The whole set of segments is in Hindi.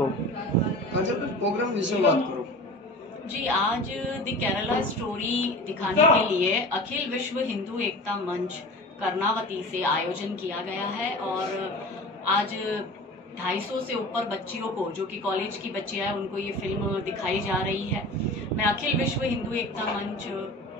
को। अच्छा, तो प्रोग्राम विषय बात करो जी। आज द केरला स्टोरी दिखाने के लिए अखिल विश्व हिंदू एकता मंच कर्नावती से आयोजन किया गया है और आज 250 से ऊपर बच्चियों को, जो कि कॉलेज की बच्चियां हैं, उनको ये फिल्म दिखाई जा रही है। मैं अखिल विश्व हिंदू एकता मंच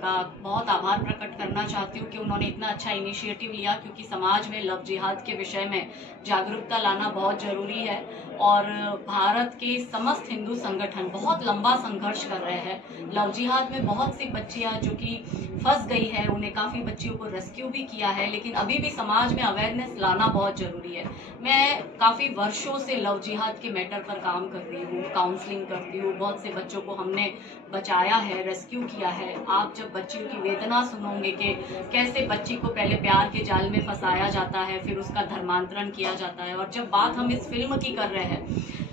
का बहुत आभार प्रकट करना चाहती हूँ कि उन्होंने इतना अच्छा इनिशिएटिव लिया, क्योंकि समाज में लव जिहाद के विषय में जागरूकता लाना बहुत जरूरी है और भारत के समस्त हिंदू संगठन बहुत लंबा संघर्ष कर रहे हैं। लव जिहाद में बहुत सी बच्चियां जो कि फंस गई है, उन्हें काफी बच्चियों को रेस्क्यू भी किया है, लेकिन अभी भी समाज में अवेयरनेस लाना बहुत जरूरी है। मैं काफी वर्षों से लव जिहाद के मैटर पर काम कर रही हूँ, काउंसलिंग करती हूँ, बहुत से बच्चों को हमने बचाया है, रेस्क्यू किया है। आप जब बच्चियों की वेदना सुनोगे कि कैसे बच्ची को पहले प्यार के जाल में फंसाया जाता है, फिर उसका धर्मांतरण किया जाता है। और जब बात हम इस फिल्म की कर रहे हैं,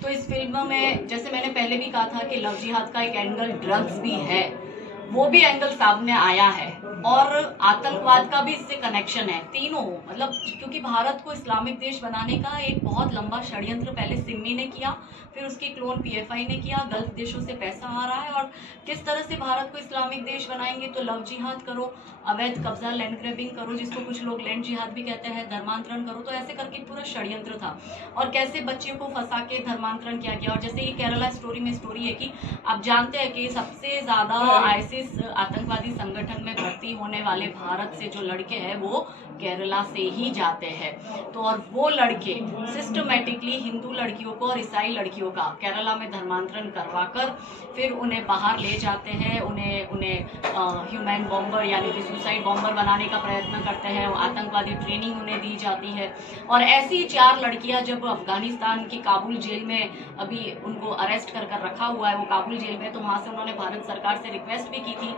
तो इस फिल्म में, जैसे मैंने पहले भी कहा था कि लव जिहाद का एक एंगल ड्रग्स भी है, वो भी एंगल सामने आया है और आतंकवाद का भी इससे कनेक्शन है। तीनों, मतलब क्योंकि भारत को इस्लामिक देश बनाने का एक बहुत लंबा षड्यंत्र पहले सिमी ने किया, फिर उसकी क्लोन पीएफआई ने किया। गल्फ देशों से पैसा आ रहा है और किस तरह से भारत को इस्लामिक देश बनाएंगे, तो लव जिहाद करो, अवैध कब्जा लैंड ग्रैबिंग करो, जिसको कुछ लोग लैंड जिहाद भी कहते हैं, धर्मांतरण करो। तो ऐसे करके पूरा षड्यंत्र था और कैसे बच्चियों को फंसा के धर्मांतरण किया गया। और जैसे ये केरला स्टोरी में स्टोरी है कि आप जानते हैं कि सबसे ज्यादा आईसिस आतंकवादी संगठन में भर्ती होने वाले भारत से जो लड़के हैं वो केरला से ही जाते हैं। तो और वो लड़के सिस्टमेटिकली हिंदू लड़कियों को और ईसाई लड़कियों का केरला में धर्मांतरण करवाकर फिर उन्हें बाहर ले जाते हैं, उन्हें ह्यूमन बॉम्बर यानी कि सुसाइड बॉम्बर बनाने का प्रयत्न करते हैं। आतंकवादी ट्रेनिंग उन्हें दी जाती है। और ऐसी 4 लड़कियां जब अफगानिस्तान की काबुल जेल में अभी उनको अरेस्ट कर रखा हुआ है, वो काबुल जेल में, तो वहां से उन्होंने भारत सरकार से रिक्वेस्ट भी की थी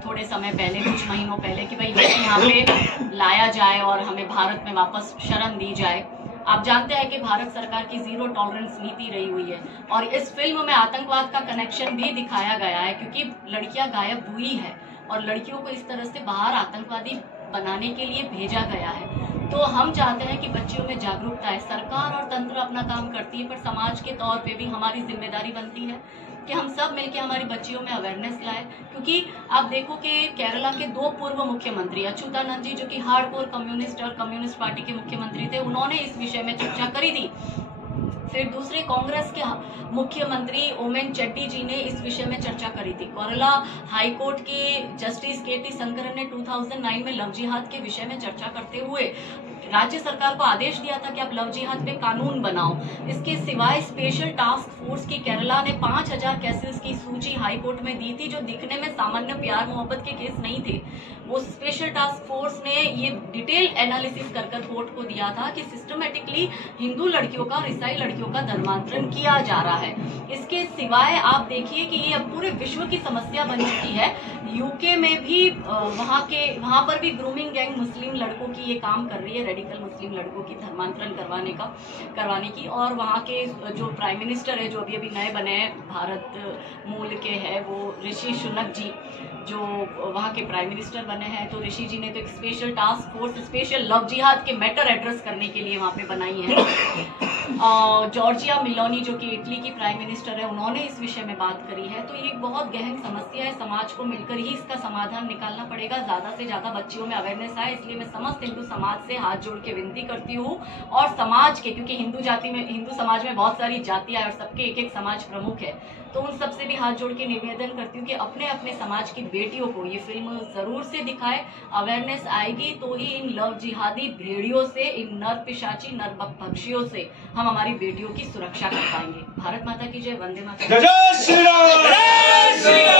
थोड़े समय पहले, कुछ महीनों पहले, कि भाई हमें यहाँ पे लाया जाए और हमें भारत में वापस शरण दी जाए। आप जानते हैं कि भारत सरकार की जीरो टॉलरेंस नीति रही हुई है और इस फिल्म में आतंकवाद का कनेक्शन भी दिखाया गया है, क्योंकि लड़कियां गायब हुई है और लड़कियों को इस तरह से बाहर आतंकवादी बनाने के लिए भेजा गया है। तो हम चाहते हैं कि बच्चियों में जागरूकता है। सरकार और तंत्र अपना काम करती है, पर समाज के तौर पे भी हमारी जिम्मेदारी बनती है कि हम सब मिलकर हमारी बच्चियों में अवेयरनेस लाए। क्योंकि आप देखो कि केरला के 2 पूर्व मुख्यमंत्री, अच्युतानंद जी जो कि हार्डकोर कम्युनिस्ट और कम्युनिस्ट पार्टी के मुख्यमंत्री थे, उन्होंने इस विषय में चर्चा करी थी। फिर दूसरे कांग्रेस के मुख्यमंत्री ओमेन चड्डी जी ने इस विषय में चर्चा करी थी। केरला हाईकोर्ट के जस्टिस केटी शंकरन ने 2009 में लव जिहाद के विषय में चर्चा करते हुए राज्य सरकार को आदेश दिया था कि आप लव जिहाद पे कानून बनाओ। इसके सिवाय स्पेशल टास्क फोर्स की केरला ने 5000 केसेस की सूची हाईकोर्ट में दी थी, जो दिखने में सामान्य प्यार मोहब्बत के केस नहीं थे। वो स्पेशल टास्क फोर्स ने ये डिटेल एनालिसिस कर कोर्ट को दिया था कि सिस्टमेटिकली हिंदू लड़कियों का और ईसाई लड़कियों का धर्मांतरण किया जा रहा है। इसके सिवाय आप देखिए कि ये अब पूरे विश्व की समस्या बन चुकी है। यूके में भी वहां पर भी ग्रूमिंग गैंग मुस्लिम लड़कों की ये काम कर रही है, रेडिकल मुस्लिम लड़कों की धर्मांतरण करवाने की। और वहां के जो प्राइम मिनिस्टर है, जो अभी नए बने हैं, भारत मूल के हैं, वो ऋषि सुनक जी जो वहां के प्राइम मिनिस्टर बने हैं। तो ऋषि जी ने तो एक special task force special love जिहाद के मैटर एड्रेस करने के लिए वहां पे बनाई है। जॉर्जिया मिलोनी जो कि इटली की प्राइम मिनिस्टर है, उन्होंने इस विषय में बात करी है। तो ये एक बहुत गहन समस्या है, समाज को मिलकर ही इसका समाधान निकालना पड़ेगा। ज्यादा से ज्यादा बच्चियों में अवेयरनेस आए, इसलिए मैं समस्त हिंदू समाज से हाथ जोड़ के विनती करती हूँ। और समाज के, क्योंकि हिंदू समाज में बहुत सारी जातियां है और सबके एक एक समाज प्रमुख है, तो उन सबसे भी हाथ जोड़ के निवेदन करती हूँ कि अपने अपने समाज की बेटियों को ये फिल्म जरूर से दिखाए। अवेयरनेस आएगी तो ही इन लव जिहादी भेड़ियों से, इन नर पिशाची नर भक्षियों से हम हमारी बेटियों की सुरक्षा कर पाएंगे। भारत माता की जय, वंदे मातरम। जय श्री राम।